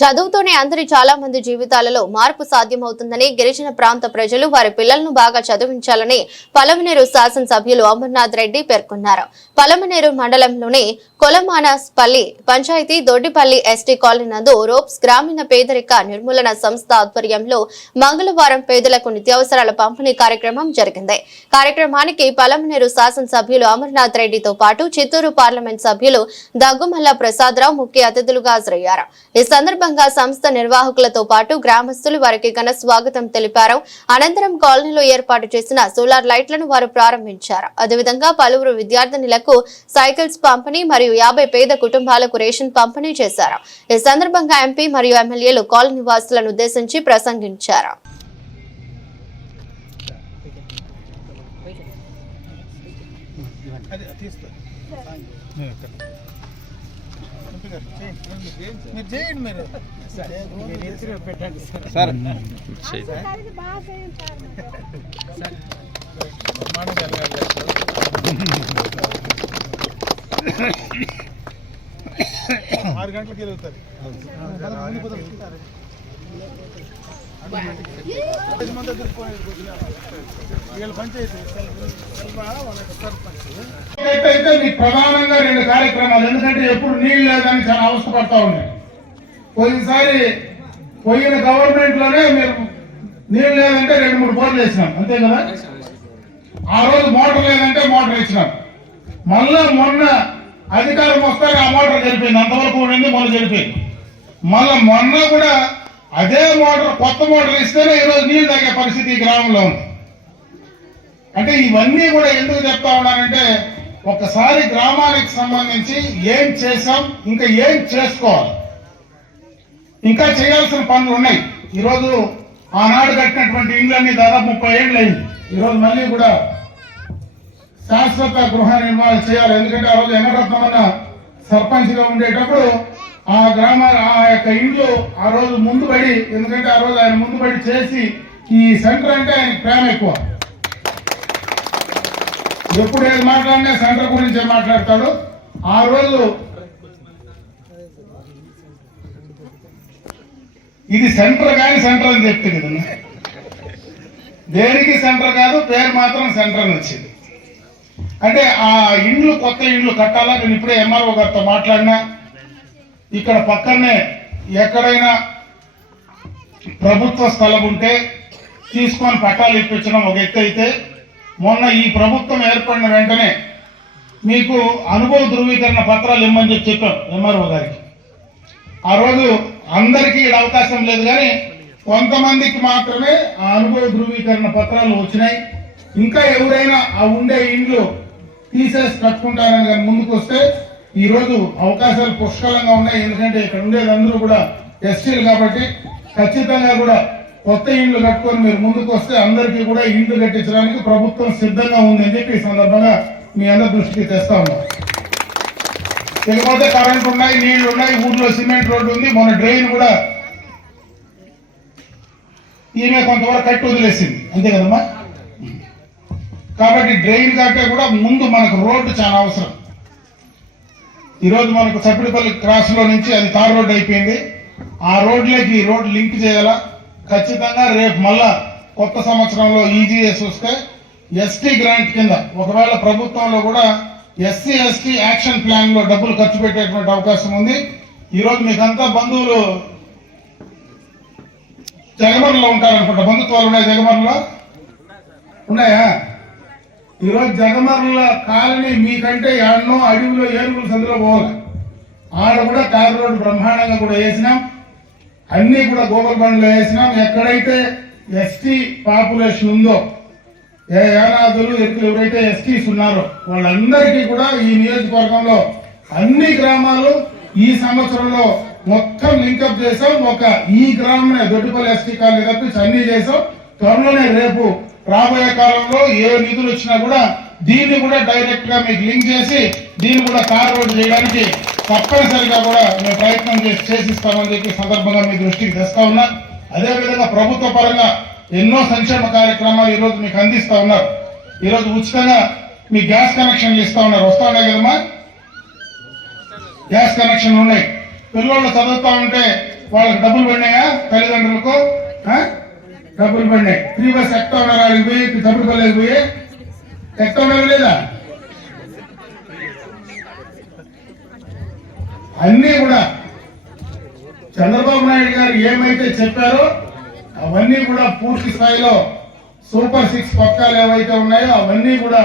చదువుతోనే అందరి చాలా మంది జీవితాలలో మార్పు సాధ్యమవుతుందని గిరిజన ప్రాంత ప్రజలు వారి పిల్లలను బాగా చదివించాలని పలమనేరు శాసనసభ్యులు అమర్నాథ్ రెడ్డి పేర్కొన్నారు. పలమనేరు మండలంలోని కొలమానపల్లి పంచాయతీ దొడ్డిపల్లి ఎస్టీ కాలనీ నందు రోప్స్ గ్రామీణ పేదరిక నిర్మూలన సంస్థ ఆధ్వర్యంలో మంగళవారం పేదలకు నిత్యావసరాల పంపిణీ కార్యక్రమం జరిగింది. కార్యక్రమానికి పలమనేరు శాసనసభ్యులు అమర్నాథ్ రెడ్డితో పాటు చిత్తూరు పార్లమెంట్ సభ్యులు దగ్గుమల్ల ప్రసాదరావు ముఖ్య అతిథులుగా హాజరయ్యారు. ఈ సందర్భంగా సంస్థ నిర్వాహకులతో పాటు గ్రామస్తులు వారికి ఘన స్వాగతం తెలిపారు. అనంతరం కాలనీలో ఏర్పాటు చేసిన సోలార్ లైట్లను వారు ప్రారంభించారు. అదేవిధంగా పలువురు విద్యార్థినులకు సైకిల్స్ పంపిణీ మరియు 50 పేద కుటుంబాలకు రేషన్ పంపిణీ చేశారు. ఈ సందర్భంగా ఎంపీ మరియు ఎమ్మెల్యేలు కాలనీ వాసులను ఉద్దేశించి ప్రసంగించారు. సార్ ఆరు గంటలకు వెళ్తారు. అయితే మీకు ప్రధానంగా 2 కార్యక్రమాలు, ఎందుకంటే ఎప్పుడు నీళ్ళు లేదని చాలా అవస్థపడతా ఉన్నాయి. పోయినసారి పోయిన గవర్నమెంట్ లోనే మీరు నీళ్ళు లేదంటే 2-3 బోర్లు వేసినాం, అంతే కదా. ఆ రోజు మోటార్ లేదంటే మోటార్ వేసినాం. మళ్ళా మొన్న అధికారం వస్తానే ఆ మోటార్ జరిపింది, అంతవరకు ఉండింది, మొన్న జరిపింది. మళ్ళా మొన్న కూడా అదే మోటార్, కొత్త మోటార్ ఇస్తేనే ఈరోజు నీళ్ళు తాగే పరిస్థితి ఈ గ్రామంలో ఉంది. అంటే ఇవన్నీ కూడా ఎందుకు చెప్తా ఉన్నానంటే, ఒకసారి గ్రామానికి సంబంధించి ఏం చేశాం, ఇంకా ఏం చేసుకోవాలి, ఇంకా చేయాల్సిన పనులు ఉన్నాయి. ఈరోజు ఆనాడు కట్టినటువంటి ఇండ్లన్నీ దాదాపు 30 ఏళ్ళు అయింది. ఈరోజు మళ్ళీ కూడా శాశ్వత గృహ నిర్మాణం చేయాలి. ఎందుకంటే ఆ రోజు వెంకటరత్నమన్న సర్పంచ్గా ఉండేటప్పుడు ఆ యొక్క ఇండ్లు ఆ రోజు ముందు పడి, ఎందుకంటే ఆ రోజు ఆయన ముందు పడి చేసి, ఈ సెంటర్ అంటే ఆయనకి ప్రేమ ఎక్కువ. ఎప్పుడు ఏది మాట్లాడినా సెంటర్ గురించే మాట్లాడతాడు. ఆ రోజు ఇది సెంటర్ కానీ సెంటర్ అని చెప్తే కదా, దేనికి సెంటర్ కాదు, పేరు మాత్రం సెంటర్ అని వచ్చింది. అంటే ఆ ఇండ్లు, కొత్త ఇండ్లు కట్టాలా. నేను ఇప్పుడే ఎంఆర్ఓ గారితో మాట్లాడినా, ఇక్కడ పక్కనే ఎక్కడైనా ప్రభుత్వ స్థలం ఉంటే తీసుకొని పట్టాలు ఇప్పించడం ఒక ఎత్తు అయితే, మొన్న ఈ ప్రభుత్వం ఏర్పడిన వెంటనే మీకు అనుభవ ధృవీకరణ పత్రాలు ఇమ్మని చెప్పాం ఎంఆర్ఓ గారికి. ఆ రోజు అందరికీ అవకాశం లేదు, కానీ కొంతమందికి మాత్రమే ఆ అనుభవ ధృవీకరణ పత్రాలు వచ్చినాయి. ఇంకా ఎవరైనా ఆ ఉండే ఇండ్లు తీసేసి కట్టుకుంటారని కానీ ముందుకు వస్తే ఈ రోజు అవకాశాలు పుష్కలంగా ఉన్నాయి. ఎందుకంటే ఇక్కడ ఉండేది అందరూ కూడా ఎస్టీలు కాబట్టి ఖచ్చితంగా కూడా కొత్త ఇండ్లు కట్టుకొని మీరు ముందుకు వస్తే అందరికీ కూడా ఇండ్లు కట్టించడానికి ప్రభుత్వం సిద్ధంగా ఉంది అని చెప్పి ఈ సందర్భంగా మీ అందరి దృష్టికి తెస్తా ఉన్నాం. లేకపోతే కరెంట్ ఉన్నాయి, నీళ్లు ఉన్నాయి, ఊర్లో సిమెంట్ రోడ్డు ఉంది. మొన్న డ్రైన్ కూడా ఈమె కొంతవరకు కట్టి వదిలేసింది, అంతే కదమ్మా. కాబట్టి డ్రైన్ కట్టే కూడా ముందు మనకు రోడ్డు చాలా అవసరం. ఈరోజు మనకు చప్పిడిపల్లి క్రాస్ లో నుంచి అది తార్ రోడ్ అయిపోయింది. ఆ రోడ్లకి ఈ రోడ్ లింక్ చేయాలా. ఖచ్చితంగా రేపు మళ్ళా కొత్త సంవత్సరంలో ఈజీఎస్ వస్తే ఎస్టీ గ్రాంట్ కింద ఒకవేళ ప్రభుత్వంలో కూడా ఎస్సీ ఎస్టీ యాక్షన్ ప్లాన్ లో డబ్బులు ఖర్చు పెట్టేటువంటి అవకాశం ఉంది. ఈరోజు మీకంతా బంధువులు జగమర్లో ఉంటారనుకుంటా, బంధుత్వాలు ఉన్నాయి జగమర్లో ఉన్నాయా? ఈరోజు జగమర్ల కాలనీ మీకంటే ఎన్నో అడవిలో ఏనుగుల సందులో పోవాలి. ఆడ కూడా తార్ రోడ్డు బ్రహ్మాండంగా కూడా వేసినాం, అన్ని కూడా గోగుల్ బండ్లో వేసినాం. ఎక్కడైతే ఎస్టీ పాపులేషన్ ఉందో, యానాదులు ఎక్కువ ఎవరైతే ఎస్టీస్ ఉన్నారో వాళ్ళందరికీ కూడా ఈ నియోజకవర్గంలో అన్ని గ్రామాలు ఈ సంవత్సరంలో మొత్తం లింకప్ చేసాం. ఒక ఈ గ్రామమే దొడ్డిపల్లి ఎస్టీ కాలనీ తప్పించి అన్ని చేసాం. త్వరలోనే రేపు రాబోయే కాలంలో ఏ నిధులు వచ్చినా కూడా దీన్ని కూడా డైరెక్ట్ గా మీకు లింక్ చేసి దీన్ని కూడా తార్ రోడ్డు చేయడానికి తప్పనిసరిగా కూడా మేము ప్రయత్నం చేసిస్తామని చెప్పి సందర్భంగా మీ దృష్టికి తెస్తా ఉన్నా. అదేవిధంగా ప్రభుత్వ పరంగా ఎన్నో సంక్షేమ కార్యక్రమాలు ఈరోజు మీకు అందిస్తా ఉన్నారు. ఈరోజు ఉచితంగా మీ గ్యాస్ కనెక్షన్లు ఇస్తా ఉన్నారు, వస్తా ఉన్నాయి కదమ్మా. గ్యాస్ కనెక్షన్లు ఉన్నాయి. పిల్లలు చదువుతా ఉంటే వాళ్ళకి డబ్బులు పడినాయా? తల్లిదండ్రులకు డబ్బులు పడినాయి. ఫ్రీ బస్ ఎక్కుతా ఉన్నారు, ఆడికి పోయి డబ్బులు పడలేకపోయి ఎక్కుతా ఉన్నారు లేదా? అన్నీ కూడా చంద్రబాబు నాయుడు గారు ఏమైతే చెప్పారో అవన్నీ కూడా పూర్తి స్థాయిలో సూపర్ 6 పథకాలు ఏవైతే ఉన్నాయో అవన్నీ కూడా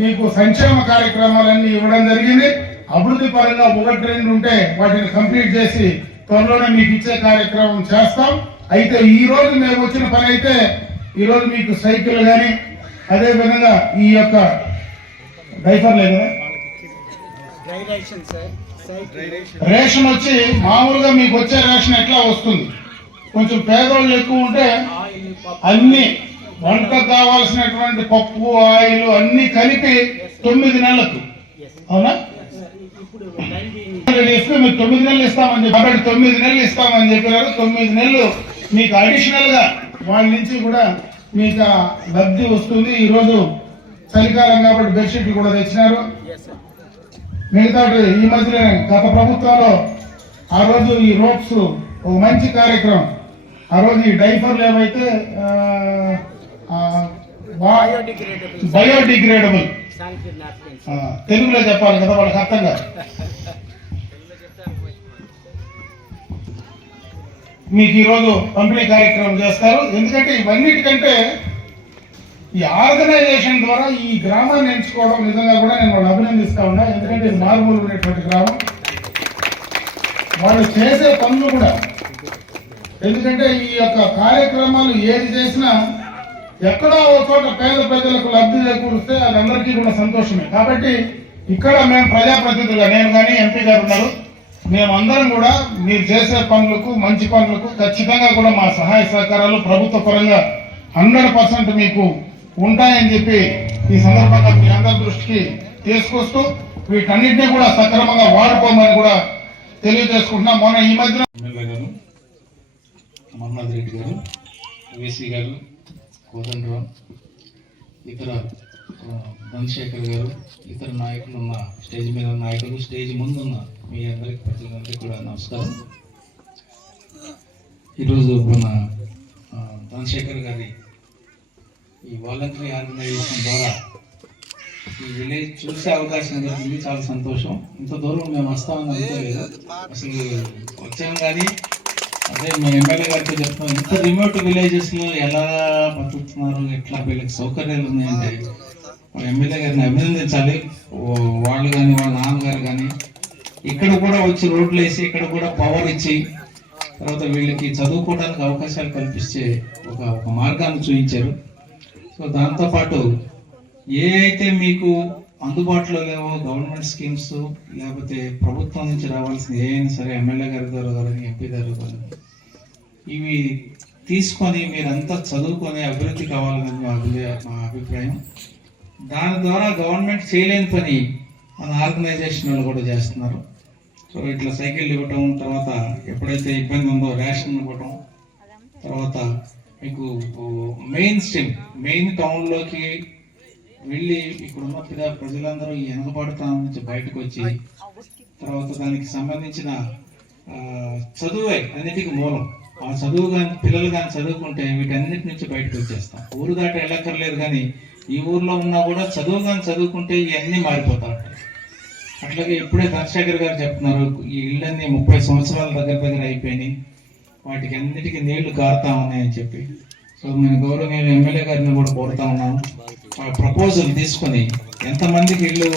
మీకు సంక్షేమ కార్యక్రమాలన్నీ ఇవ్వడం జరిగింది. అభివృద్ధి పరంగా 1-2 ఉంటే వాటిని కంప్లీట్ చేసి త్వరలోనే మీకు ఇచ్చే కార్యక్రమం చేస్తాం. అయితే ఈ రోజు మేము వచ్చిన పని అయితే ఈ రోజు మీకు సైకిల్ కానీ అదే విధంగా ఈ యొక్క డైపర్ లేదు రేషన్ వచ్చి మామూలుగా మీకు వచ్చే రేషన్ ఎట్లా వస్తుంది, కొంచెం పేదవాళ్ళు ఎక్కువ ఉంటే అన్ని వంటకు కావాల్సినటువంటి పప్పు ఆయిల్ అన్ని కలిపి 9 నెలలకు, అవునా? ఇస్తే మీరు 9 నెలలు ఇస్తామని చెప్పి కాబట్టి 9 నెలలు ఇస్తామని చెప్పినారు. 9 నెలలు మీకు అడిషనల్ గా వాళ్ళ నుంచి కూడా మీకు లబ్ధి వస్తుంది. ఈరోజు చలికాలం కాబట్టి బెడ్షీట్లు కూడా తెచ్చినారు. మిగతా ఈ మధ్యనే గత ప్రభుత్వంలో ఆ రోజు ఈ రోప్స్ ఒక మంచి కార్యక్రమం. ఆ రోజు ఈ డైపర్లు ఏవైతే బయోడిగ్రేడబుల్ తెలుగులో చెప్పాలి కదా వాళ్ళకి అర్థం కాదు. మీకు ఈరోజు పంపిణీ కార్యక్రమం చేస్తారు. ఎందుకంటే ఇవన్నిటికంటే ఈ ఆర్గనైజేషన్ ద్వారా ఈ గ్రామాన్ని ఎంచుకోవడం నిజంగా కూడా నేను వాళ్ళు అభినందిస్తా ఉన్నా. ఎందుకంటే ఇది మారుమూలు ఉండేటువంటి గ్రామం. వాళ్ళు చేసే పనులు కూడా, ఎందుకంటే ఈ యొక్క కార్యక్రమాలు ఏది చేసినా ఎక్కడో ఒక చోట పేద ప్రజలకు లబ్ధి చేకూరిస్తే అది అందరికీ కూడా సంతోషమే. కాబట్టి ఇక్కడ మేము ప్రజాప్రతినిధులుగా, నేను కానీ ఎంపీ గారు ఉన్నారు, మేమందరం కూడా మీరు చేసే పనులకు మంచి పనులకు ఖచ్చితంగా కూడా మా సహాయ సహకారాలు ప్రభుత్వ పరంగా 100% మీకు ఉంటాయని చెప్పి ఈ సందర్భంగా మీ అందరి దృష్టికి తీసుకొస్తూ వీటన్నిటినీ కూడా సక్రమంగా వాడుకోమని కూడా తెలియజేసుకుంటున్నాం. మొన్న ఈ మధ్యన ఎమ్మెల్యే గారు అమర్నాథ్ రెడ్డి గారు, ఓవైసీ గారు, కోదండరాం, ఇతర చంద్రశేఖర్ గారు, ఇతర నాయకులు ఉన్న స్టేజ్ మీద నాయకులు, స్టేజ్ ముందున్న మీ అందరికి ప్రజలందరికీ కూడా నమస్కారం. ఈరోజు మన చంద్రశేఖర్ గారి ఈ వాలంటరీ ఆర్గనైజేషన్ ద్వారా ఈ విలేజ్ చూసే అవకాశం దొరికింది. చాలా సంతోషం. ఇంత దూరం మేము వస్తామని అనుకోలేదు. అసలు వచ్చాము కానీ అదే మేము ఎమ్మెల్యే గారితో చెప్తాం, ఇంత రిమోట్ విలేజెస్లో ఎలా బతుకుతున్నారు, ఎట్లా వీళ్ళకి సౌకర్యాలు ఉన్నాయంటే ఎమ్మెల్యే గారిని అభినందించాలి. వాళ్ళు కానీ వాళ్ళ నాన్నగారు కానీ ఇక్కడ కూడా వచ్చి రోడ్లు వేసి ఇక్కడ కూడా పవర్ ఇచ్చి తర్వాత వీళ్ళకి చదువుకోవడానికి అవకాశాలు కల్పించే ఒక మార్గాన్ని చూపించారు. సో దాంతోపాటు ఏ అయితే మీకు అందుబాటులో లేవో గవర్నమెంట్ స్కీమ్స్ లేకపోతే ప్రభుత్వం నుంచి రావాల్సిన ఏ అయినా సరే ఎమ్మెల్యే గారి ద్వారా కానీ ఎంపీ గారు కానీ ఇవి తీసుకొని మీరంతా చదువుకొని అభివృద్ధి కావాలనేది మా అభిప్రాయం. దాని ద్వారా గవర్నమెంట్ చేయలేని పని మన ఆర్గనైజేషన్ వాళ్ళు కూడా చేస్తున్నారు. సో ఇట్లా సైకిల్ ఇవ్వటం, తర్వాత ఎప్పుడైతే ఇబ్బంది ఉందో రేషన్ ఇవ్వటం, తర్వాత మీకు మెయిన్ టౌన్లోకి వెళ్ళి ఇక్కడున్న ప్రజలందరూ ఈ వెనకబడతాం నుంచి బయటకు వచ్చి తర్వాత దానికి సంబంధించిన చదువే అన్నిటికీ మూలం. ఆ చదువు కానీ పిల్లలు కానీ చదువుకుంటే వీటన్నిటి నుంచి బయటకు వచ్చేస్తాం. ఊరు దాటి వెళ్ళక్కర్లేదు, కానీ ఈ ఊర్లో ఉన్నా కూడా చదువు కానీ చదువుకుంటే ఇవన్నీ మారిపోతా ఉంటాయి. అట్లాగే ఇప్పుడే చంద్రశేఖర్ గారు చెప్తున్నారు, ఈ ఇళ్ళన్నీ 30 సంవత్సరాల దగ్గర అయిపోయినాయి, వాటికి అన్నిటికీ నీళ్లు కారుతా ఉన్నాయని చెప్పి. సో నేను గౌరవనీయ ఎమ్మెల్యే గారిని కూడా కోరుతా ఉన్నాను, ప్రపోజల్ తీసుకొని ఎంతమందికి ఇల్లు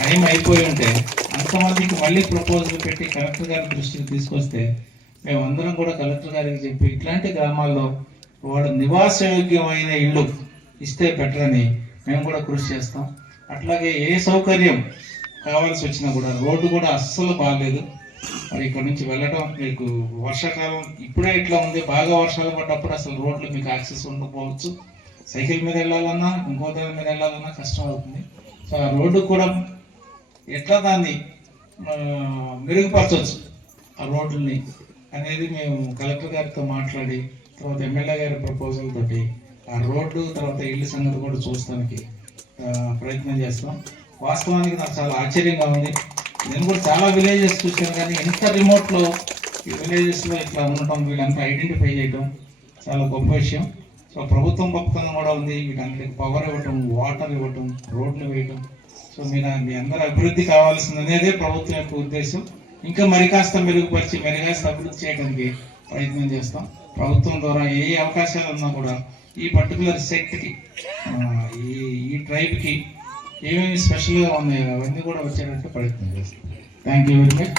టైం అయిపోయి ఉంటే అంతమందికి మళ్ళీ ప్రపోజల్ పెట్టి కలెక్టర్ గారి దృష్టికి తీసుకొస్తే మేమందరం కూడా కలెక్టర్ గారికి చెప్పి ఇట్లాంటి గ్రామాల్లో వాడు నివాసయోగ్యమైన ఇల్లు ఇస్తే బెటర్ అని మేము కూడా కృషి చేస్తాం. అట్లాగే ఏ సౌకర్యం కావాల్సి వచ్చినా కూడా రోడ్డు కూడా అస్సలు బాగాలేదు. మరి ఇక్కడ నుంచి వెళ్ళడం మీకు వర్షాకాలం ఇప్పుడే ఇట్లా ఉంది, బాగా వర్షాలు పడ్డప్పుడు అసలు రోడ్లు మీకు యాక్సెస్ ఉండకపోవచ్చు. సైకిల్ మీద వెళ్ళాలన్నా ఇంకో దాని మీద వెళ్ళాలన్నా కష్టం అవుతుంది. సో ఆ రోడ్డు కూడా ఎట్లా దాన్ని మెరుగుపరచవచ్చు ఆ రోడ్లని అనేది మేము కలెక్టర్ గారితో మాట్లాడి తర్వాత ఎమ్మెల్యే గారి ప్రపోజల్ తోటి ఆ రోడ్డు తర్వాత ఇల్లు సంగతి కూడా చూస్తానికి ప్రయత్నం చేస్తాం. వాస్తవానికి నాకు చాలా ఆశ్చర్యంగా ఉంది. నేను కూడా చాలా విలేజెస్ చూశాను, కానీ ఎంత రిమోట్లో ఈ విలేజెస్లో ఇట్లా ఉండటం, వీళ్ళంతా ఐడెంటిఫై చేయడం చాలా గొప్ప విషయం. సో ప్రభుత్వం గొప్పతనం కూడా ఉంది, వీటన్నిటికి పవర్ ఇవ్వటం, వాటర్ ఇవ్వటం, రోడ్లు వేయటం. సో మీ అందరూ అభివృద్ధి కావాల్సింది అనేదే ప్రభుత్వం యొక్క ఉద్దేశం. ఇంకా మరి కాస్త మెరుగుపరిచి కాస్త అభివృద్ధి చేయడానికి ప్రయత్నం చేస్తాం. ప్రభుత్వం ద్వారా ఏ అవకాశాలు ఉన్నా కూడా ఈ పర్టికులర్ సెక్ట్కి, ఈ ట్రైబ్కి ఏమేమి స్పెషల్గా ఉన్నాయో అవన్నీ కూడా వచ్చేటట్టు ప్రయత్నం చేస్తాం. Thank you very much.